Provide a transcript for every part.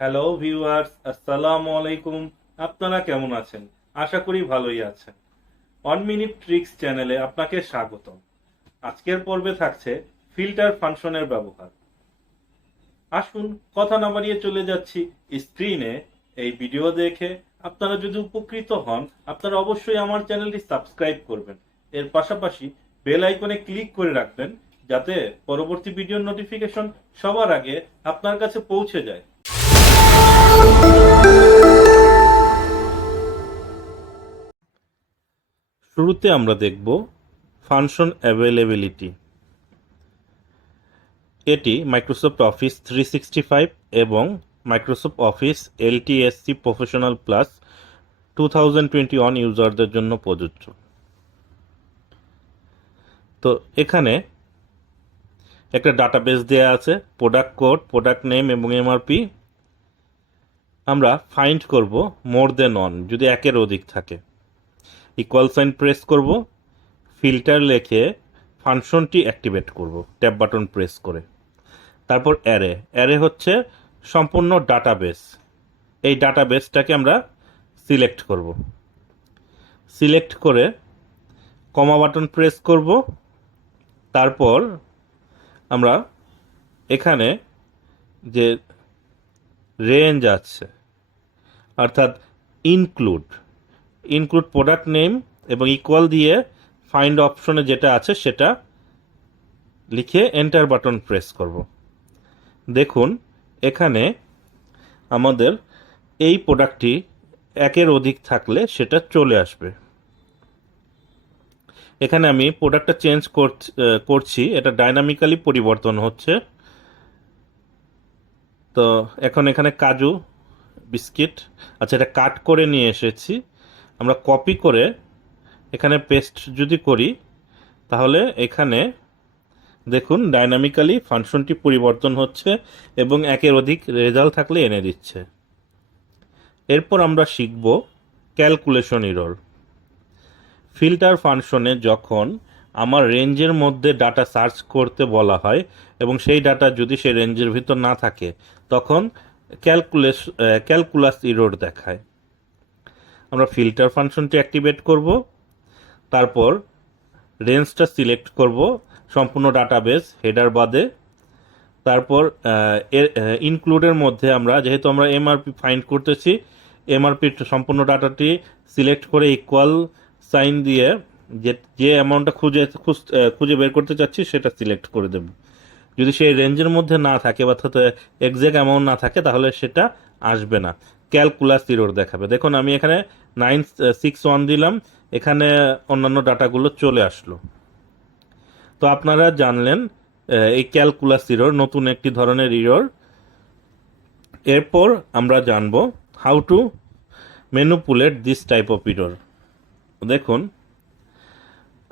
Hello viewers, আসসালামু আলাইকুম। আপনারা কেমন আছেন? আশা করি ভালোই আছেন। 1 মিনিট ট্রিক্স চ্যানেলে আপনাকে স্বাগতম। আজকের পর্বে থাকছে ফিল্টার ফাংশনের ব্যবহার। আসুন কথা না বাড়িয়ে চলে যাচ্ছি স্ক্রিনে। এই ভিডিও দেখে আপনারা যদি উপকৃত হন, আপনারা অবশ্যই আমার চ্যানেলটি সাবস্ক্রাইব করবেন। এর পাশাপাশি বেল আইকনে ক্লিক করে রাখবেন, যাতে পরবর্তী ভিডিওর নোটিফিকেশন সবার আগে আপনার কাছে পৌঁছে যায়। শুরুতে আমরা দেখব ফাংশন অ্যাভেলেবিলিটি। এটি মাইক্রোসফট অফিস 365 এবং মাইক্রোসফট অফিস এলটিএসসি প্রফেশনাল প্লাস 2021 ইউজারদের জন্য প্রযোজ্য। তো এখানে একটা ডাটাবেস দেয়া আছে, প্রোডাক্ট কোড, প্রোডাক্ট নেম এবং এমআরপি। আমরা ফাইন্ড করব মোর দেন অন, যদি একের অধিক থাকে। ইকুয়াল সাইন প্রেস করব, ফিল্টার লিখে ফাংশনটি অ্যাক্টিভেট করব ট্যাব বাটন প্রেস করে। তারপর অ্যারে। অ্যারে হচ্ছে সম্পূর্ণ ডাটাবেস। এই ডাটাবেসটাকে আমরা সিলেক্ট করব। সিলেক্ট করে কমা বাটন প্রেস করব। তারপর আমরা এখানে যে রেঞ্জ আছে, অর্থাৎ ইনক্লুড প্রোডাক্ট নেম এবং ইকুয়াল দিয়ে ফাইন্ড অপশনে যেটা আছে সেটা লিখে এন্টার বাটন প্রেস করব। দেখুন এখানে আমাদের এই প্রোডাক্টটি একের অধিক থাকলে সেটা চলে আসবে। এখানে আমি প্রোডাক্টটা চেঞ্জ করছি, এটা ডাইনামিক্যালি পরিবর্তন হচ্ছে। তো এখন এখানে কাজু বিস্কিট, আচ্ছা এটা কাট করে নিয়ে এসেছি। আমরা কপি করে এখানে পেস্ট যদি করি, তাহলে এখানে দেখুন ডাইনামিক্যালি ফাংশনটি পরিবর্তন হচ্ছে এবং একের অধিক রেজাল্ট থাকলে এনে দিচ্ছে। এরপর আমরা শিখব ক্যালকুলেশন এরর। ফিল্টার ফাংশনে যখন আমার রেঞ্জের মধ্যে ডাটা সার্চ করতে বলা হয় এবং সেই ডাটা যদি সেই রেঞ্জের ভিতর না থাকে, তখন ক্যালকুলাস এরর দেখায়। আমরা ফিল্টার ফাংশনটি অ্যাক্টিভেট করব, তারপর রেঞ্জটা সিলেক্ট করব সম্পূর্ণ ডাটাবেস হেডার বাদে। তারপর ইনক্লুডের মধ্যে আমরা যেহেতু আমরা এমআরপি ফাইন্ড করতেছি, এমআরপি সম্পূর্ণ ডাটাটি সিলেক্ট করে ইকুয়াল সাইন দিয়ে যে অ্যামাউন্টটা খুঁজে বের করতে চাচ্ছি সেটা সিলেক্ট করে দেব। যদি সেই রেঞ্জের মধ্যে না থাকে বা এক্সাক্ট অ্যামাউন্ট না থাকে, তাহলে সেটা আসবে না, ক্যালকুলাস এরর দেখাবে। দেখুন আমি এখানে 961 দিলাম, এখানে অন্যান্য ডাটাগুলো চলে আসলো। তো আপনারা জানলেন এই ক্যালকুলাস এরর নতুন একটি ধরনের এরর। এরপর আমরা জানব how to manipulate this type of error. দেখুন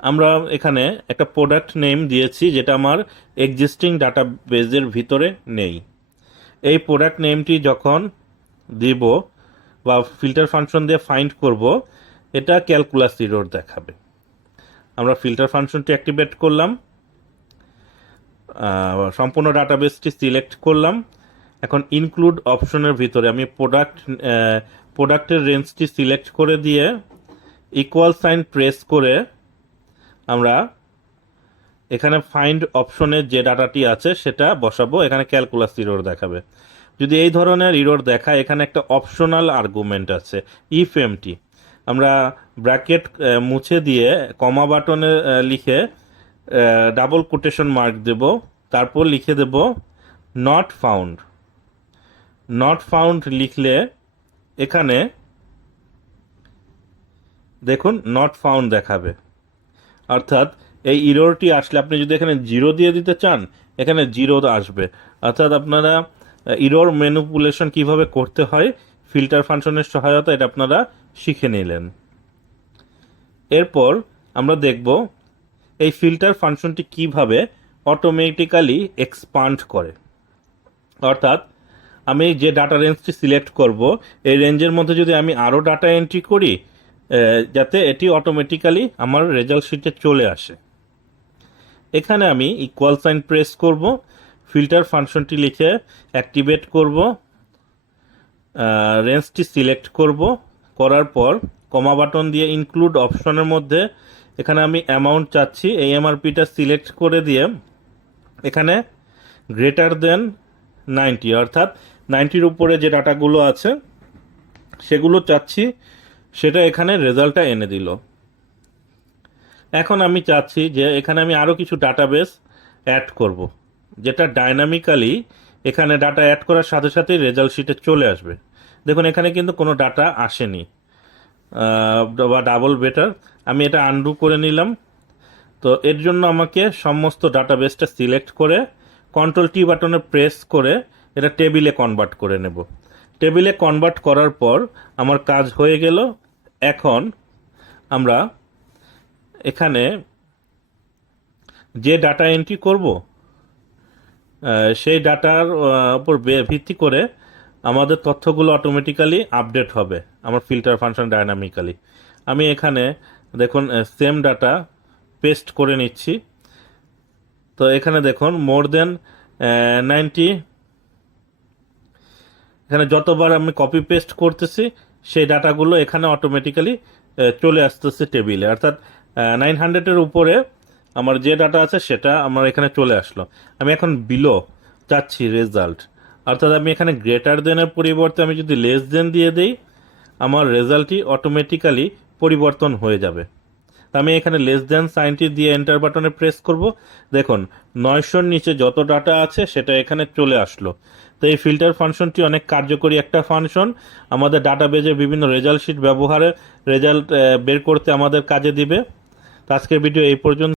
আমরা এখানে একটা প্রোডাক্ট নেম দিয়েছি যেটা আমার এক্সিস্টিং ডাটাবেজের ভিতরে নেই। এই প্রোডাক্ট নেমটি যখন দিব বা ফিল্টার ফাংশন দিয়ে ফাইন্ড করব, এটা ক্যালকুলাস এরর দেখাবে। আমরা ফিল্টার ফাংশনটি অ্যাক্টিভেট করলাম, সম্পূর্ণ ডাটাবেসটি সিলেক্ট করলাম। এখন ইনক্লুড অপশনের ভিতরে আমি প্রোডাক্টের রেঞ্জটি সিলেক্ট করে দিয়ে ইকুয়াল সাইন প্রেস করে আমরা এখানে ফাইন্ড অপশনে যে ডাটাটি আছে সেটা বসাবো। এখানে ক্যালকুলাস এরর দেখাবে। যদি এই ধরনের এরর দেখায়, এখানে একটা অপশনাল আর্গুমেন্ট আছে ইফ এমটি। আমরা ব্র্যাকেট মুছে দিয়ে কমা বাটনে লিখে ডাবল কোটেশন মার্ক দেব, তারপর লিখে দেব নট ফাউন্ড। নট ফাউন্ড লিখলে এখানে দেখুন নট ফাউন্ড দেখাবে। অর্থাৎ এই ইরোরটি আসলে আপনি যদি এখানে জিরো দিয়ে দিতে চান, এখানে জিরো আসবে। অর্থাৎ আপনারা ইরোর ম্যানিপুলেশন কিভাবে করতে হয় ফিল্টার ফাংশনের সহায়তা, এটা আপনারা শিখে নিলেন। এরপর আমরা দেখব এই ফিল্টার ফাংশনটি কিভাবে অটোমেটিক্যালি এক্সপান্ড করে। অর্থাৎ আমি যে ডাটা রেঞ্জটি সিলেক্ট করব, এই রেঞ্জের মধ্যে যদি আমি আরও ডাটা এন্ট্রি করি, যাতে এটি অটোমেটিক্যালি আমার রেজাল্ট শিটে চলে আসে। এখানে আমি ইকুয়াল সাইন প্রেস করব, ফিল্টার ফাংশনটি লিখে অ্যাক্টিভেট করব। রেঞ্জটি সিলেক্ট করব, করার পর কমা বাটন দিয়ে ইনক্লুড অপশনের মধ্যে এখানে আমি অ্যামাউন্ট চাচ্ছি, এই এমআরপিটা সিলেক্ট করে দিয়ে এখানে গ্রেটার দেন 90 অর্থাৎ 90-র উপরে যে ডাটাগুলো আছে সেগুলো চাচ্ছি, সেটা এখানে রেজাল্টটা এনে দিল। এখন আমি চাচ্ছি যে এখানে আমি আরও কিছু ডাটাবেস অ্যাড করব, যেটা ডাইনামিক্যালি এখানে ডাটা অ্যাড করার সাথে সাথেই রেজাল্ট শিটে চলে আসবে। দেখুন এখানে কিন্তু কোনো ডাটা আসেনি, বা ডাবল বেটার। আমি এটা আনডু করে নিলাম। তো এর জন্য আমাকে সমস্ত ডাটাবেসটা সিলেক্ট করে কন্ট্রোল টি বাটনে প্রেস করে এটা টেবিলে কনভার্ট করে নেব। টেবিলে কনভার্ট করার পর আমার কাজ হয়ে গেল। এখন আমরা এখানে যে ডাটা এন্ট্রি করব সেই ডাটার উপর ভিত্তি করে আমাদের তথ্যগুলো অটোমেটিক্যালি আপডেট হবে আমার ফিল্টার ফাংশন ডাইনামিক্যালি। আমি এখানে দেখুন সেম ডাটা পেস্ট করে নিচ্ছি। তো এখানে দেখুন মোর দেন 90, এখানে যতবার আমি কপি পেস্ট করতেছি সেই ডাটাগুলো এখানে অটোমেটিক্যালি চলে আসতেছে টেবিলে, অর্থাৎ 900-এর উপরে আমার যে ডাটা আছে সেটা আমার এখানে চলে আসলো। আমি এখন বিলো চাচ্ছি রেজাল্ট, অর্থাৎ আমি এখানে গ্রেটার দেনের পরিবর্তে আমি যদি লেস দেন দিয়ে দেই আমার রেজাল্টটি অটোমেটিক্যালি পরিবর্তন হয়ে যাবে। আমি এখানে লেস দেন সাইনটি দিয়ে এন্টার বাটনে প্রেস করব। দেখুন 900-র নিচে যত ডাটা আছে সেটা এখানে চলে আসলো। তো এই ফিল্টার ফাংশনটি অনেক কার্যকরী একটা ফাংশন, আমাদের ডাটাবেজে বিভিন্ন রেজাল্ট শিট ব্যবহারে রেজাল্ট বের করতে আমাদের কাজে দিবে। তো আজকের ভিডিও এই পর্যন্ত।